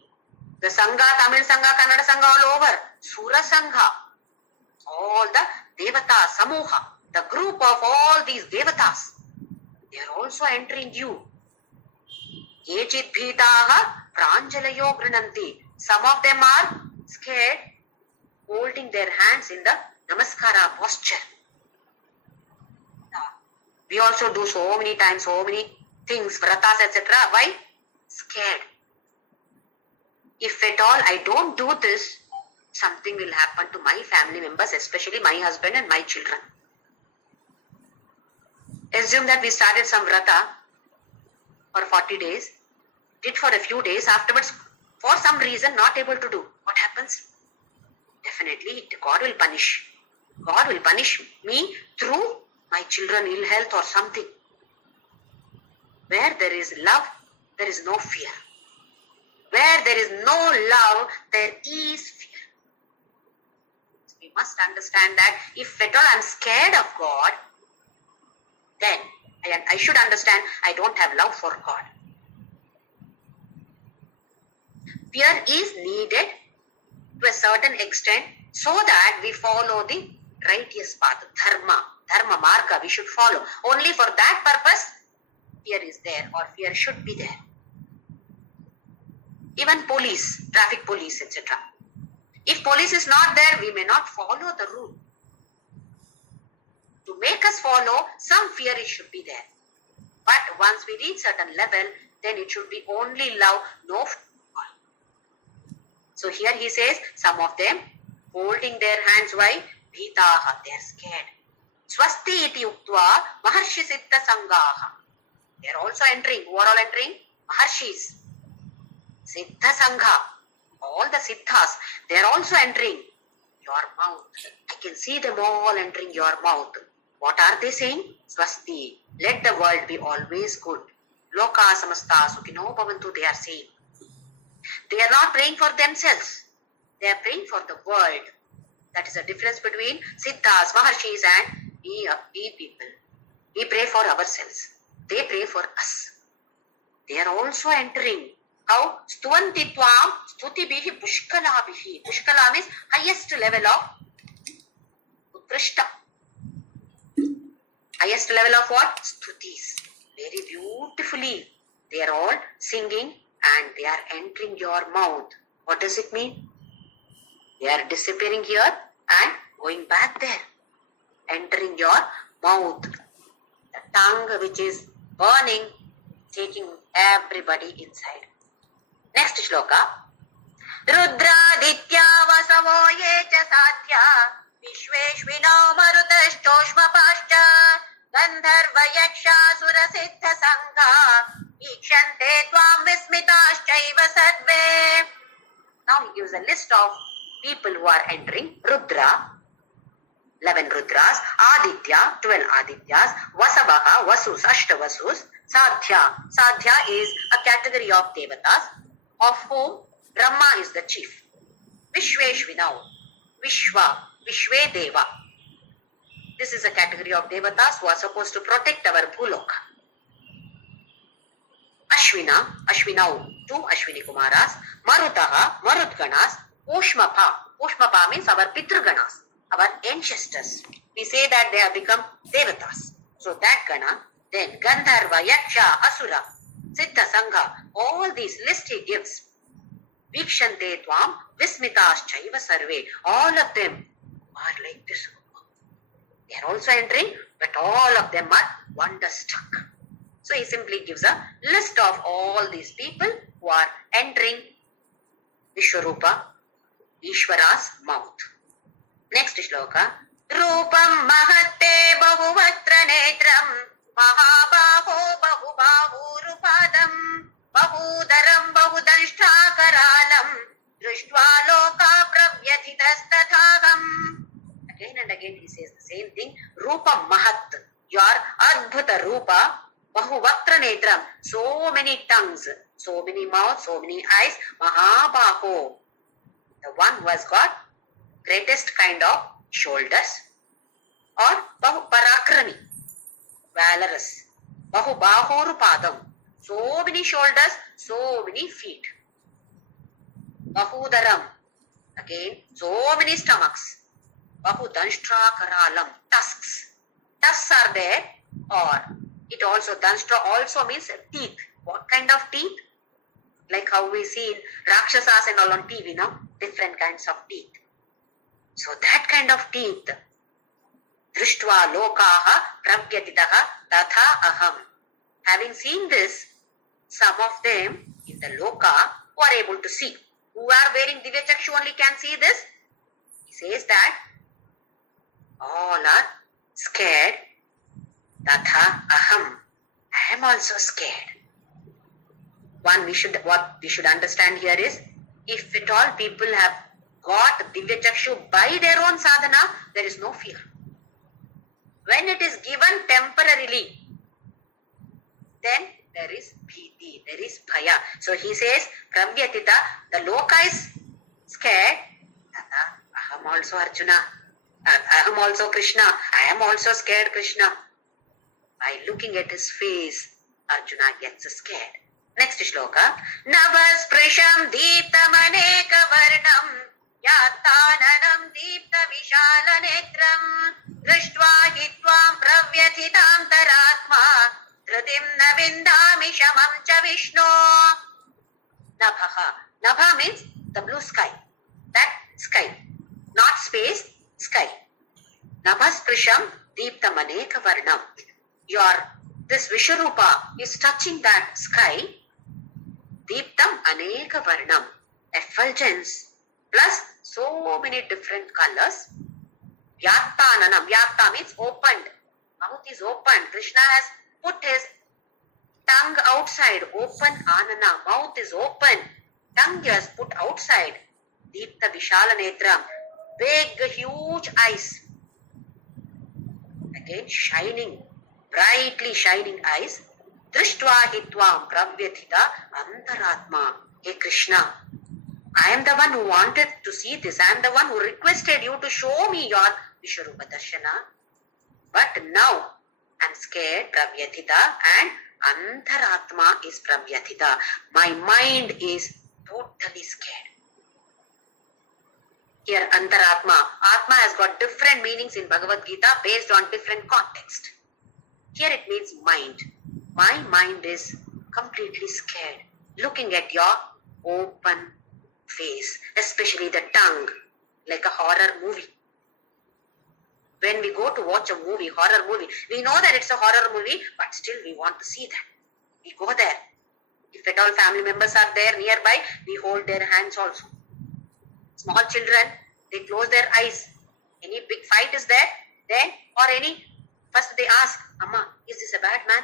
The Sangha, Tamil Sangha, Kannada Sangha all over. Surasangha. All the Devatas, Samoha, the group of all these Devatas, they are also entering you. Yechit bhitaha pranjalayo grinanti. Some of them are scared, holding their hands in the namaskara posture. We also do so many times, so many things, vratas, etc. Why? Scared. If at all I don't do this, something will happen to my family members, especially my husband and my children. Assume that we started some vrata for 40 days, did for a few days, afterwards, for some reason, not able to do. What happens? Definitely, God will punish. God will punish me through my children, ill health or something. Where there is love, there is no fear. Where there is no love, there is fear. We must understand that if at all I am scared of God, then I should understand I don't have love for God. Fear is needed to a certain extent so that we follow the righteous path, dharma marga we should follow. Only for that purpose, fear is there or fear should be there. Even police, traffic police, etc. If police is not there, we may not follow the rule. To make us follow, some fear it should be there. But once we reach certain level, then it should be only love, no fear. So here he says, some of them holding their hands, why? Bhitaha, they are scared. Swasti iti uktva maharshi siddha sanghaha. They are also entering. Who are all entering? Maharshis. Siddha sangha. All the siddhas, they are also entering your mouth. I can see them all entering your mouth. What are they saying? Swasti. Let the world be always good. Loka samasta sukhino bhavantu, they are saying. They are not praying for themselves. They are praying for the world. That is the difference between siddhas, maharshis and we people. We pray for ourselves. They pray for us. They are also entering. How? Stuvanti tvam stutibhihi pushkalabhihi. Pushkala means highest level of utrishta. Highest level of what? Stutis. Very beautifully. They are all singing and they are entering your mouth. What does it mean? They are disappearing here and going back there. Entering your mouth. The tongue which is burning, taking everybody inside. Next shloka. Rudraditya vasavo ye cha satya vishveshvino marutashtoshma pascha gandharva yaksha sura siddha sangha ikshante tvam vismitaschaiva sarve. Now he gives a list of people who are entering. Rudra, 11 Rudras, Aditya, 12 Adityas, Vasavaha, Vasus, Ashtavasus, Sadhya. Sadhya is a category of devatas, of whom Brahma is the chief. Vishveshvinav. Vishva. Vishve Deva. This is a category of devatas who are supposed to protect our Bhuloka. Ashvina. Ashvinav. Two Ashwini Kumaras. Marutaha. Marutganas. Ushmapa. Ushmapa means our Pitraganas, our ancestors. We say that they have become devatas. So that Gana, then Gandharva, Yaksha, Asura, Siddha Sangha, all these list he gives. Vikshante Tvam, Vismitas Chaiva Sarve, all of them are like this. They are also entering, but all of them are wonderstruck. So he simply gives a list of all these people who are entering Vishwarupa, Ishvara's mouth. Next shloka. Rupam mahatte bahuvatra netram mahabaho bahubahurupadam bahudaram bahudanshtakaralam drishtva loka pravyatitastathagam. Again and again he says the same thing. Rupam mahat, your adbhuta rupa, bahuvatra netram, so many tongues, so many mouths, so many eyes, mahabaho, the one who has got greatest kind of shoulders, or bahu parakrami, valorous, bahu bahoru padam, so many shoulders, so many feet, bahudaram, again so many stomachs, bahu danshtra karalam, tusks are there, or it also danshtra also means teeth. What kind of teeth? Like how we see in Rakshasas and all on TV now, different kinds of teeth. So that kind of teeth. Drishtva lokaha pravyatitaha tatha aham. Having seen this, some of them in the loka who are able to see, who are wearing divya chakshu only can see this. He says that all are scared. Tatha aham. I am also scared. What we should understand here is, if at all people have got divya chakshu by their own sadhana, there is no fear. When it is given temporarily, then there is bhiti, there is bhaya. So he says, pravyatita, the loka is scared. Tata, aham also Arjuna, aham also Krishna, I am also scared Krishna. By looking at his face, Arjuna gets scared. Next shloka. Navasprisham deeptam aneka varnam yatananam deepta vishala netram drishtva hitvam pravyathitam taratma dhritim navindami shamam cha vishnu. Nabha. Nabha means the blue sky. That sky. Not space, sky. Navasprisham deeptam aneka varnam. This Vishwarupa is touching that sky. Deeptam aneka varnam, effulgence plus so many different colors. Vyattananam, vyatta means opened. Mouth is opened. Krishna has put his tongue outside. Open anana, mouth is open. Tongue is put outside. Deepta vishala netram, big huge eyes. Again shining, brightly shining eyes. Drishtva hitvam pravyathita antaratma. Hey Krishna, I am the one who wanted to see this. I am the one who requested you to show me your Vishwarupa Darshana. But now I am scared, pravyathita, and antaratma is pravyathita. My mind is totally scared. Here antaratma, atma has got different meanings in Bhagavadgita based on different context. Here it means mind. My mind is completely scared looking at your open face, especially the tongue, like a horror movie. When we go to watch a movie, horror movie, we know that it's a horror movie, but still we want to see that. We go there. If at all family members are there nearby, we hold their hands also. Small children, they close their eyes. Any big fight is there, then, or first they ask, Amma, is this a bad man?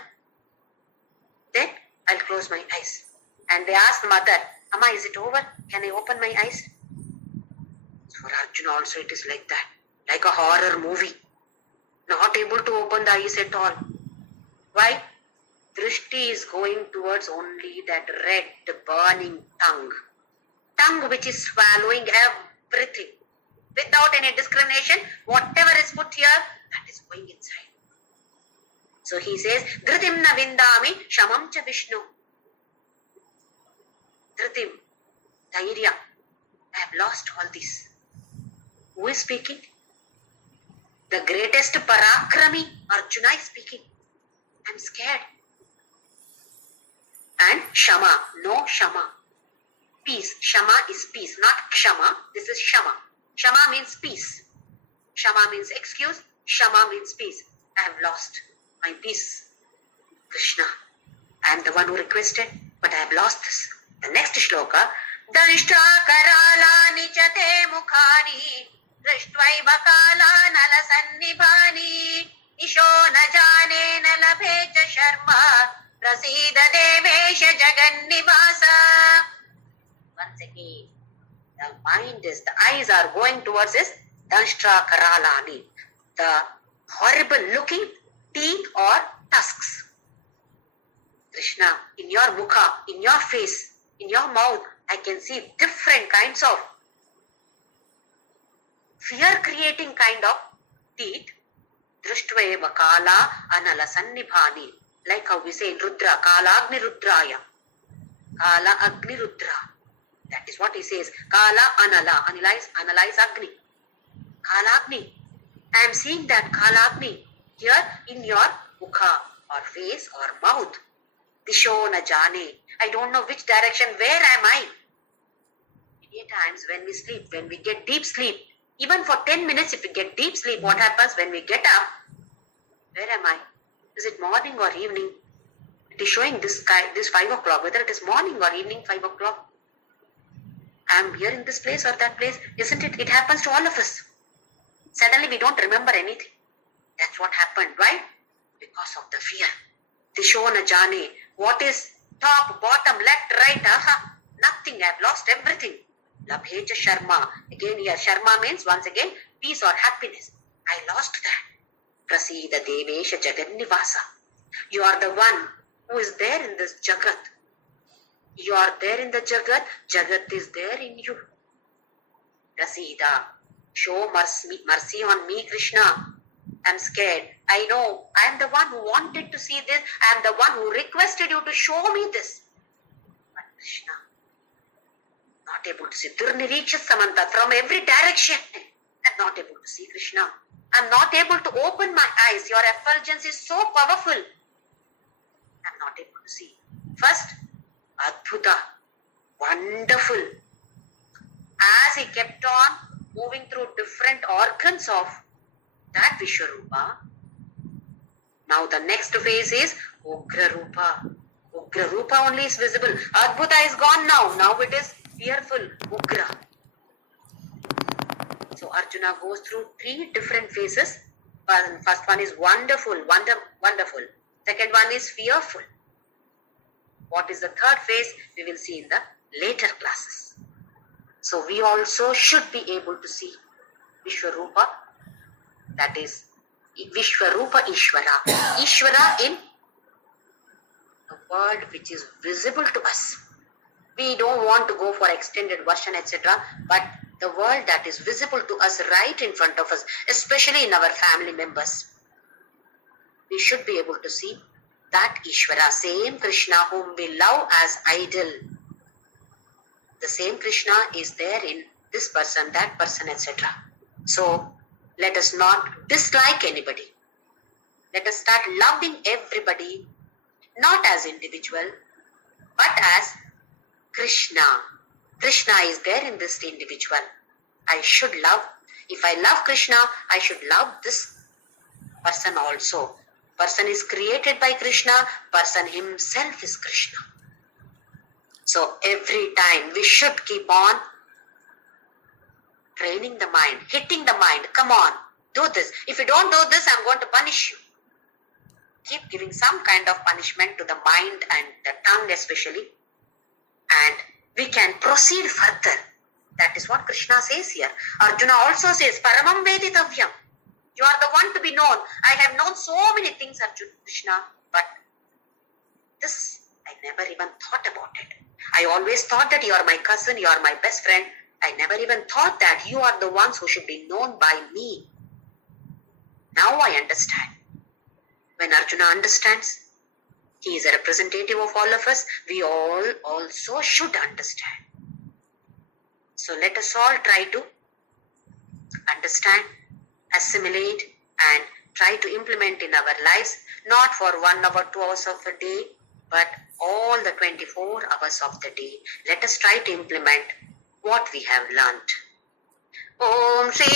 Then I'll close my eyes. And they ask the mother, Amma, is it over? Can I open my eyes? For Arjuna also it is like that. Like a horror movie. Not able to open the eyes at all. Why? Drishti is going towards only that red burning tongue. Tongue which is swallowing everything. Without any discrimination, whatever is put here, that is going inside. So he says, Dhritim na vindami shamam cha Vishnu. Dhritim, Dhairya, I have lost all this. Who is speaking? The greatest Parakrami, Arjuna is speaking. I am scared. And Shama, no Shama. Peace. Shama is peace, not Kshama. This is Shama. Shama means peace. Shama means excuse. Shama means peace. I have lost my peace. Krishna, I am the one who requested, but I have lost this. The next shloka, Danishta karalani chate mukhani Drishtvaiva kala nala sannibhani Isho na jane na labhe cha sharma Prasida devesha jagannivasa. Once again, the mind is, the eyes are going towards this Danshtra Karalani, the horrible looking teeth or tusks. Krishna, in your mukha, in your face, in your mouth, I can see different kinds of fear-creating kind of teeth. Drishtva kala anala sannibhani. Like how we say in Rudra, Kala Agni Rudraya. Kala Agni Rudra. That is what he says. Kala Anala. Analyze Agni. Kala Agni. I am seeing that Kala Agni here in your mukha or face or mouth. Disho na jane. I don't know which direction. Where am I? Many times when we sleep, when we get deep sleep, even for 10 minutes if we get deep sleep, what happens when we get up? Where am I? Is it morning or evening? It is showing this 5 o'clock, whether it is morning or evening 5 o'clock. I am here in this place or that place. Isn't it? It happens to all of us. Suddenly we don't remember anything. That's what happened. Why? Because of the fear. Disho na jane. What is top, bottom, left, right? Aha. Nothing. I have lost everything. Labheja Sharma. Again here, Sharma means once again peace or happiness. I lost that. Prasida Devesha Jagannivasa. You are the one who is there in this Jagat. You are there in the Jagat. Jagat is there in you. Prasida. Show mercy on me, Krishna. I am scared. I know. I am the one who wanted to see this. I am the one who requested you to show me this. But Krishna, not able to see. Durniriksha Samanta, from every direction. I am not able to see Krishna. I am not able to open my eyes. Your effulgence is so powerful. I am not able to see. First, Adbhuta, wonderful. As he kept on moving through different organs of that Vishwarupa, now the next phase is Ugra Rupa. Ugra Rupa only is visible. Adbhuta is gone now. Now it is fearful Ugra. So Arjuna goes through 3 different phases. First one is wonderful, wonderful. Second one is fearful. What is the third phase? We will see in the later classes. So we also should be able to see Vishwarupa, that is Vishwarupa Ishvara. Ishvara in the world which is visible to us. We don't want to go for extended version, etc. But the world that is visible to us right in front of us, especially in our family members, we should be able to see that Ishvara, same Krishna whom we love as idol. The same Krishna is there in this person, that person, etc. So let us not dislike anybody. Let us start loving everybody, not as individual, but as Krishna. Krishna is there in this individual. I should love. If I love Krishna, I should love this person also. Person is created by Krishna. Person himself is Krishna. So every time we should keep on training the mind, hitting the mind. Come on, do this. If you don't do this, I'm going to punish you. Keep giving some kind of punishment to the mind and the tongue especially. And we can proceed further. That is what Krishna says here. Arjuna also says, Paramam Veditavyam. You are the one to be known. I have known so many things, Arjuna, Krishna, but This, I never even thought about it. I always thought that you are my cousin, you are my best friend. I never even thought that you are the ones who should be known by me. Now I understand. When Arjuna understands, he is a representative of all of us, we all also should understand. So let us all try to understand, assimilate, and try to implement in our lives, not for 1 hour, 2 hours of a day, but all the 24 hours of the day. Let us try to implement what we have learnt. Om Shri